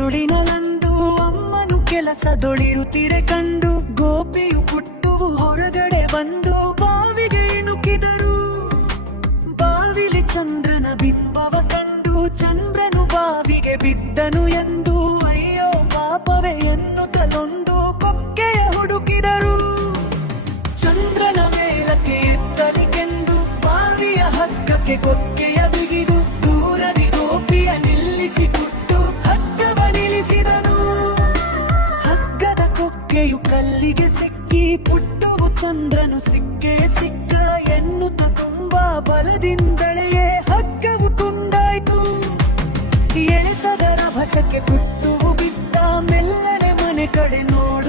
ಇರುಳಿನಲಂದು ಅಮ್ಮನು ಕೆಲಸದೊಳಿರುತ್ತಿರೆ ಕಂಡು ಗೋಪಿಯು ಪುಟ್ಟುವು ಹೊರಗಡೆ ಬಂದು ಬಾವಿಗೆ ಇಣುಕಿದರು. ಬಾವಿಲಿ ಚಂದ್ರನ ಬಿಂಬವ ಕಂಡು ಚಂದ್ರನು ಬಾವಿಗೆ ಬಿದ್ದನು ಎಂದು ಅಯ್ಯೋ ಪಾಪವೇ ಎನ್ನುತ್ತಲೊಂದು ಕೊಕ್ಕೆಯ ಹುಡುಕಿದರು. ಚಂದ್ರನ ಮೇಲಕ್ಕೆ ಎತ್ತಲಿಕೆಂದು ಬಾವಿಯ ಹಗ್ಗಕ್ಕೆ ಕೊಕ್ಕೆಯ ಬಿಗಿದು ದೂರದಿ ಗೋಪಿಯ ನಿಲ್ಲಿಸಿ ಪುಟ್ಟು ಹಗ್ಗವ ನಿಲ್ಲಿಸಿದನು. ಹಗ್ಗದ ಕೊಕ್ಕೆಯು ಕಲ್ಲಿಗೆ ಸಿಕ್ಕಿ ಪುಟ್ಟುವು ಚಂದ್ರನು ಸಿಕ್ಕೇ ಸಿಕ್ಕ ಎನ್ನುತ್ತ ತುಂಬಾ ಬಲದಿಂದಳೆಯೇ ಹಗ್ಗವು ತುಂಡಾಯ್ತು. ಎಳೆತದ ರಭಸಕ್ಕೆ ಪುಟ್ಟುವು ಬಿದ್ದ ಮೆಲ್ಲನೆ ಮನೆ ಕಡೆ ನೋಡ